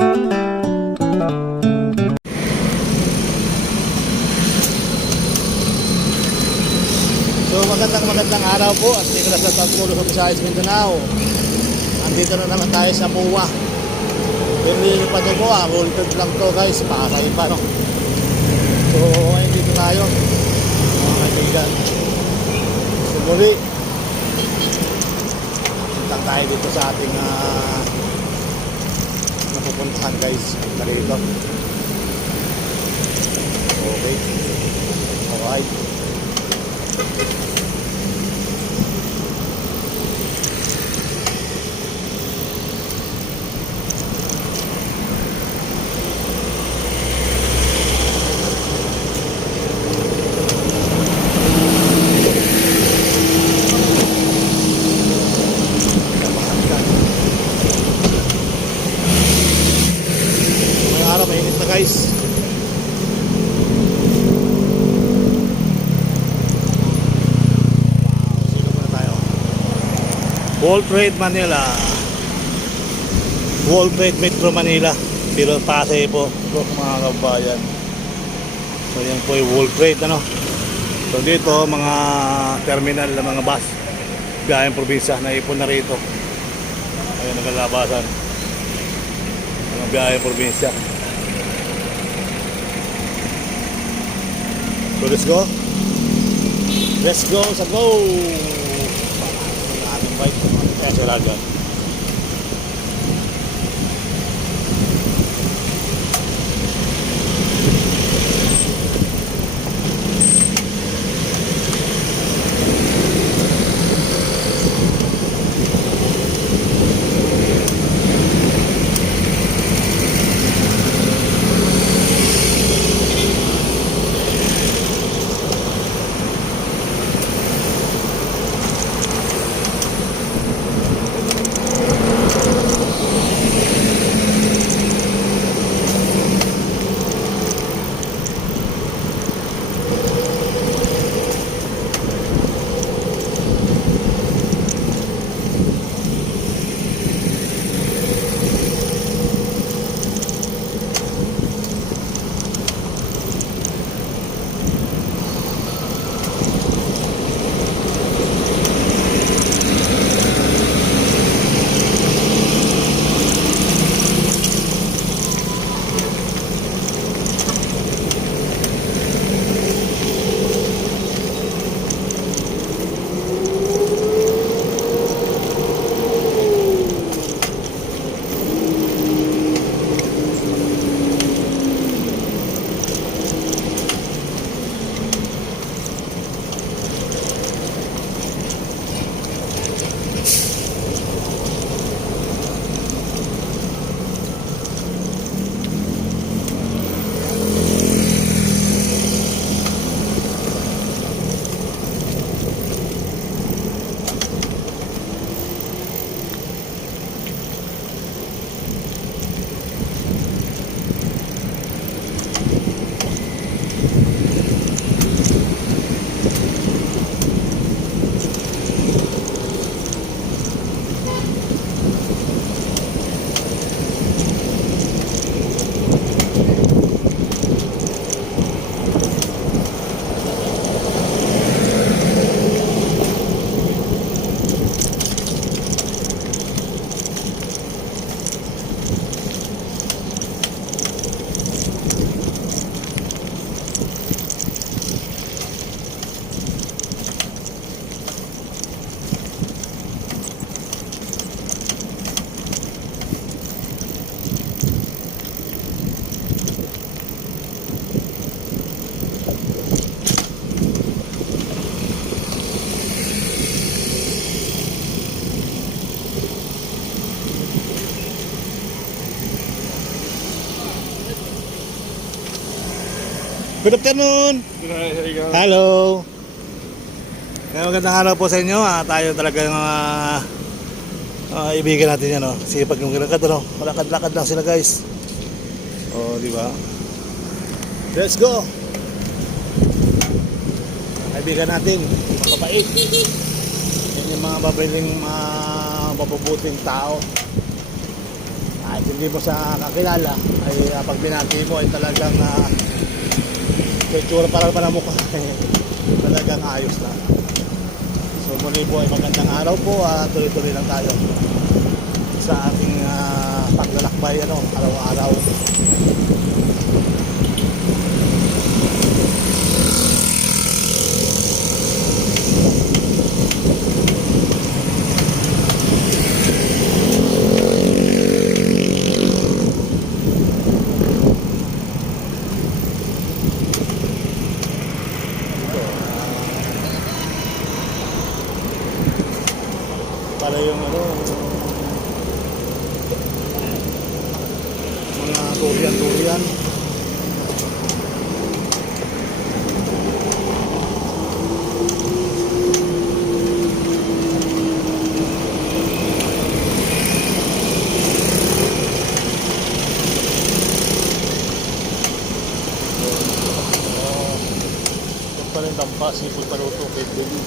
So magandang araw po at dito na sa Tagpulo sa Visayas, Mindanao. Andito na naman tayo sa MOA. Pinilipad ko roll trip lang to guys, Pasay pa no. So ngayon dito tayo mga kaibigan. So muli punta tayo dito sa ating napupuntahan guys. Punta dito. Okay. Alright. Mainit na guys. Sino muna tayo? World Trade Manila, World Trade Metro Manila, pero Pasay po ito mga kabayan. So yan po yung World Trade ano. So dito mga terminal ng mga bus biyaheng probinsya na ipon na rito. Ayan nagalabasan mga biyaheng probinsya. So let's go. Let's go sa go. Ang ating bike. Kaya sila dyan. Good afternoon. Hello. Magandang araw po sa inyo. Tayo talaga ibigan natin yan, no. Sipag yung ginagad, no. Malakad-lakad lang sila, guys. Oh, di ba? Let's go. Kaibigan natin, mababait. Yan yung mga mabiling, mabubuting tao. Kahit hindi mo sa kakilala, ay pag binati mo ay talagang may tsura para pa na mukha. Talagang ayos na. So muli po ay magandang araw po. Tuloy-tuloy lang tayo sa ating paglalakbay araw-araw. Para yung mga durian. Ito pa rin dampas, sipot pa rin ito, baby.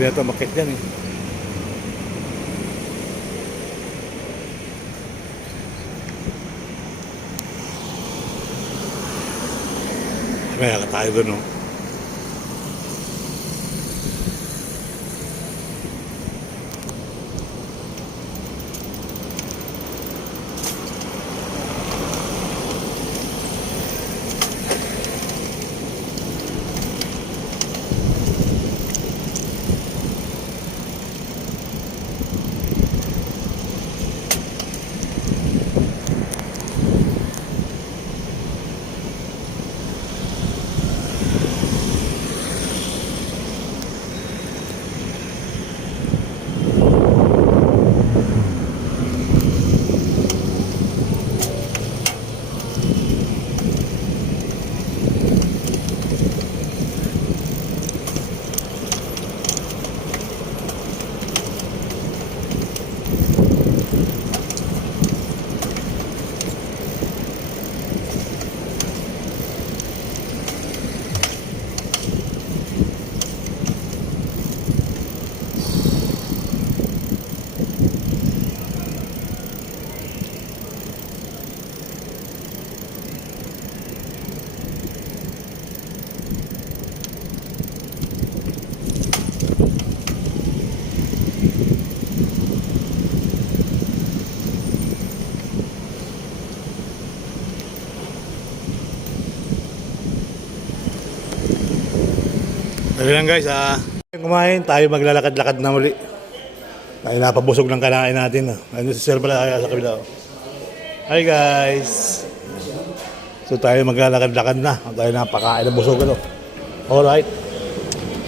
Hindi na ito makit yan eh. Kaya ka tayo doon, no? Dali lang guys, kumain, tayo maglalakad-lakad na muli. Tayo napabusog ng kanain natin. Ano si Sir pala sa kabila. Hi guys. So tayo maglalakad-lakad na. Tayo napakain na busog. Ano? Alright.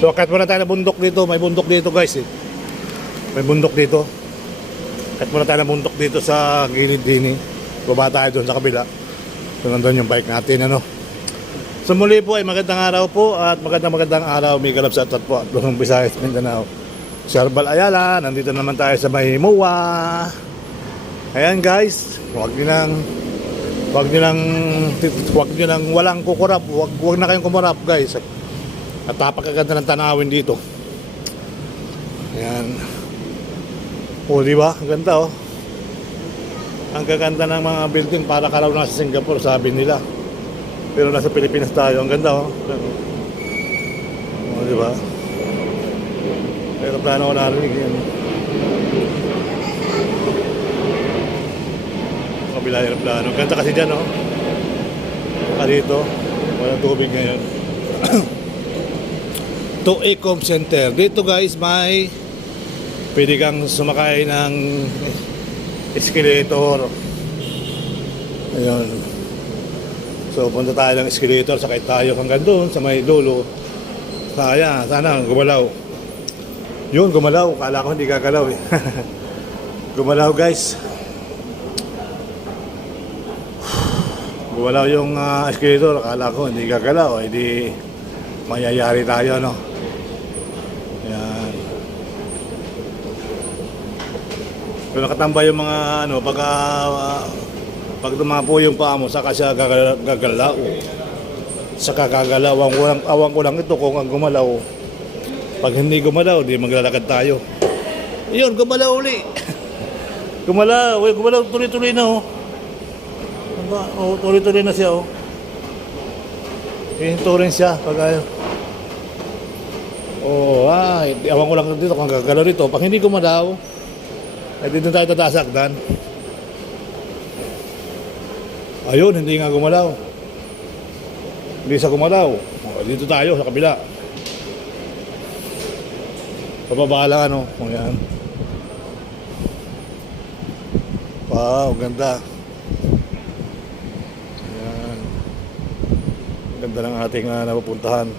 So kahit muna tayo na bundok dito. May bundok dito guys eh. May bundok dito. Kahit muna tayo na bundok dito sa gilid din eh. Baba tayo doon sa kabila. So nandun yung bike natin ano. So muli po ay magandang araw po at magandang araw may kalab sa atat po at Luzon, Visayas, Mindanao. Sir Bal Ayala, nandito naman tayo sa may MOA. Ayan guys, huwag nyo lang walang kukurap, huwag na kayong kumarap guys. At napakaganda ng tanawin dito. Ayan. O diba, ang ganda oh. Ang gaganda ng mga building para ka raw nasa Singapore sabi nila. Pero nasa Pilipinas tayo. Ang ganda, oh. O, diba? Aeroplano ko narinig yan. Kabila aeroplano. Ang ganda kasi dyan, oh. Saka dito. Walang tubig ngayon. To Ecom Center. Dito, guys, may pwede kang sumakay ng escalator. Ayun. So punta tayo ng escalator, sakay tayo hanggang doon sa may dulo. Sana gumalaw. Yun, gumalaw. Kala ko hindi gagalaw eh. Gumalaw guys. Gumalaw yung escalator. Kala ko hindi gagalaw. Hindi mayayari tayo, no? Yan. So nakatambay yung mga ano, pag dumapo yung paa mo, saka siya gagalaw. Saka gagalaw. Awang ko lang ito kung ang gumalaw. Pag hindi gumalaw, di maglalakad tayo. Yun, gumalaw uli. Gumalaw. Tuloy-tuloy na oh. Oh, tuloy-tuloy na siya oh. Hinto rin siya. Pag awang ko lang dito kung gagalaw dito. Pag hindi gumalaw, ay dito tayo tatasakdan. Ayun, hindi nga gumalaw. Hindi siya gumalaw. Dito tayo sa kabila. Pababa lang ano. Yan. Wow, ganda. Yan. Ganda ng ating napupuntahan.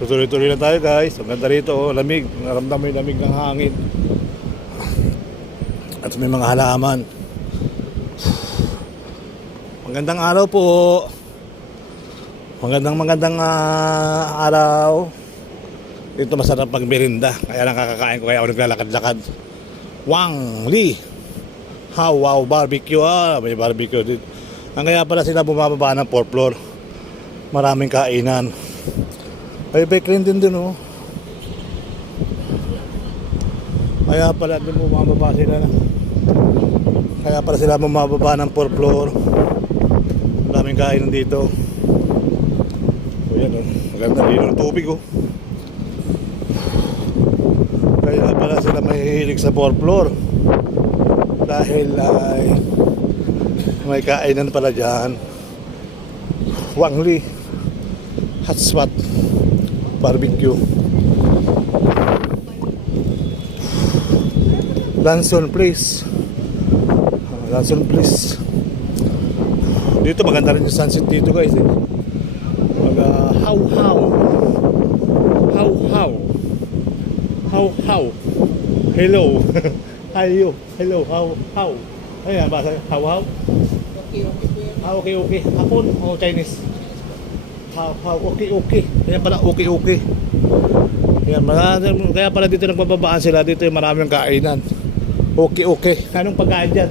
So tuloy-tuloy na tayo guys. Ang ganda rito oh, lamig. Naramdaman mo yung lamig ng hangin. At may mga halaman. Magandang araw po. Magandang araw. Dito masarap magmerinda. Kaya lang kakakain ko, kaya ako naglalakad-lakad. Wang Li. How wow barbecue. May barbecue dito. Ang kaya pala sila bumababa ng 4th floor. Maraming kainan. Ay, bakery din dun, oh. Kaya pala din bumababa sila na. Kaya pala sila bumababa ng 4th floor. Maraming kainan dito. O yan, oh. Maganda rin ang tubig, oh. Kaya pala sila mahihilig sa 4th floor. Dahil ay may kainan pala dyan. Wangli Hotspot Barbecue. Lanson Place. Lanson Place. Dito maganda rin yung sunset dito, guys, eh. How hello. Hayo. Hello. How. Ayan, basa. How. Okay. Hapon o Chinese. How. Okay. Ayan pala, okay. Ayan, kaya pala dito nagbababaan sila. Dito yung maraming kainan. Okay. Anong pagkain dyan?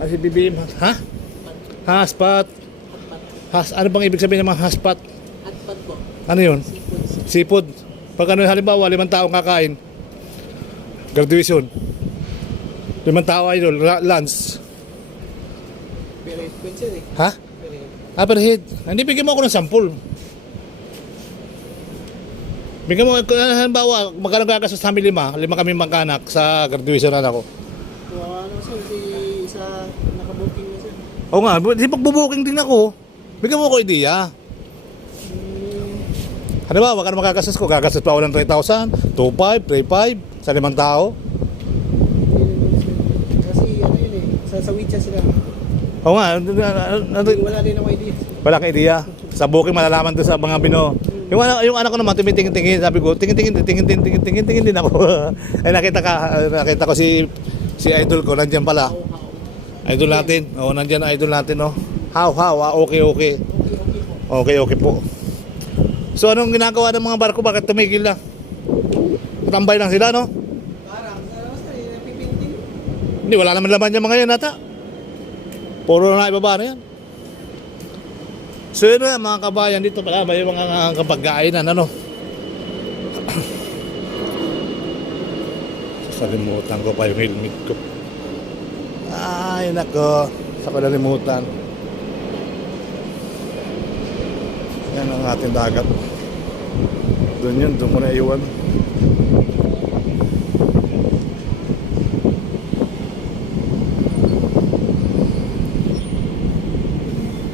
Kasi BBM. Ha? Hotspot. Ano bang ibig sabihin ng mga hotspot? Hotpot po. Ano yun? Seafood. Pag ano, halimbawa, 5 taong kakain. Graduation. 5 tao idol, lunch. Pero expensive eh. Ha? Per head. Hindi, bigyan mo ako ng sample. Bigyan mo, halimbawa, magkano gagastos sa amin 5 kami magkanak sa graduation na ako. Ano sir, si isa nakabuking na sir. Oo nga, di pagbubuking din ako. Bigyan mo ako idea. Halimbawa, magkano magagastos ko? Gagastos pa ako ng 3,000, 2,500, 3,500 sa 5 tao. Kasi ano yun eh, sa Witcha sila. Oo nga, Wala din ako idea. wala kang idea. Sa booking malalaman doon sa mga Bino. Yung anak ko naman tumitingin-tingin, sabi ko, tingin din ako. Ay nakita ko si idol ko nandiyan pala. Idol natin. Oh, nandiyan na idol natin, no. How, okay. Okay po. So anong ginagawa ng mga barko, bakit tumigil lang? Tambay lang sila, no? Parang, basta napipinting. Hindi, wala naman laman yung mga yan ata. Puro na ibaba na yan. So yun na mga kabayan, dito pala may mga kapagkainan, ano. Salimutan ko pa yung helmet ko. Ay nako, sa kalalimutan. Yan ang ating dagat. Doon ko na iwan.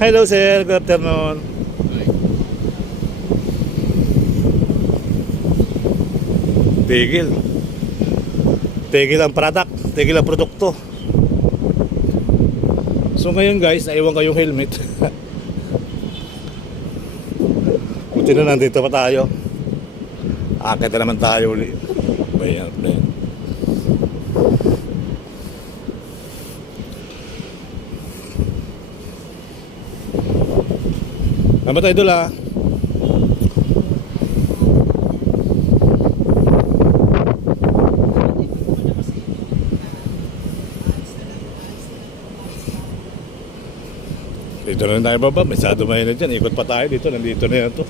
Hello sir, good afternoon. Tigil ang product, tigil ang produkto. So ngayon guys, naiwan ko yung helmet. Buti na nandito pa tayo. Akit na naman tayo ulit. Bayan. Ano tayo doon ah? Dito na tayo baba, masyado mainit dyan. Ikot pa tayo dito, nandito na yan to.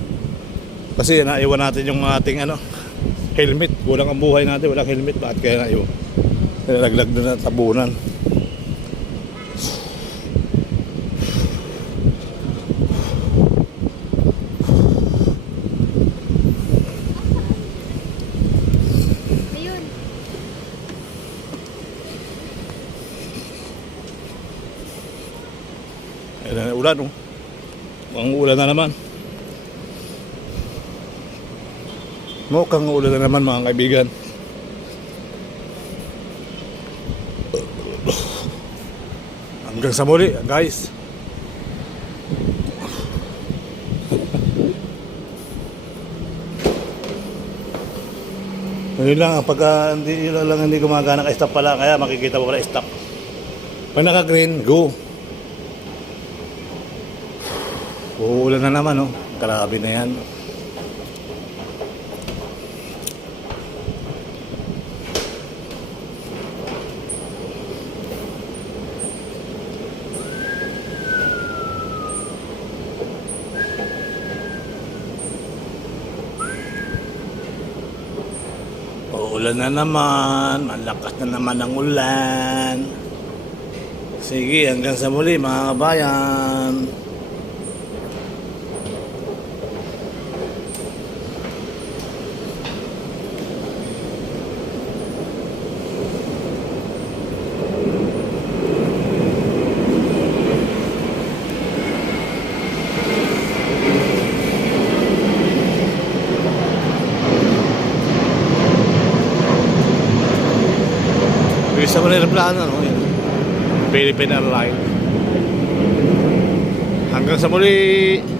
Kasi naiwan natin yung ating helmet. Kulang ang buhay natin, walang helmet. Bakit kaya naiwan? Nalaglag na tabunan. Ulan, oh. Ang ulan na naman. Mukhang ulan na naman mga kaibigan. Hanggang sa muli guys. Yun lang, pagka hindi gumagana ka stop pala, kaya makikita mo pala stop. Pag naka green, go. Uulan na naman, no? Grabe na yan. Uulan na naman, malakas na naman ang ulan. Sige, hanggang sa muli mga kabayan. Bisa mo na yung plano, no? Yun. Philippine Airlines. Hanggang sa muli.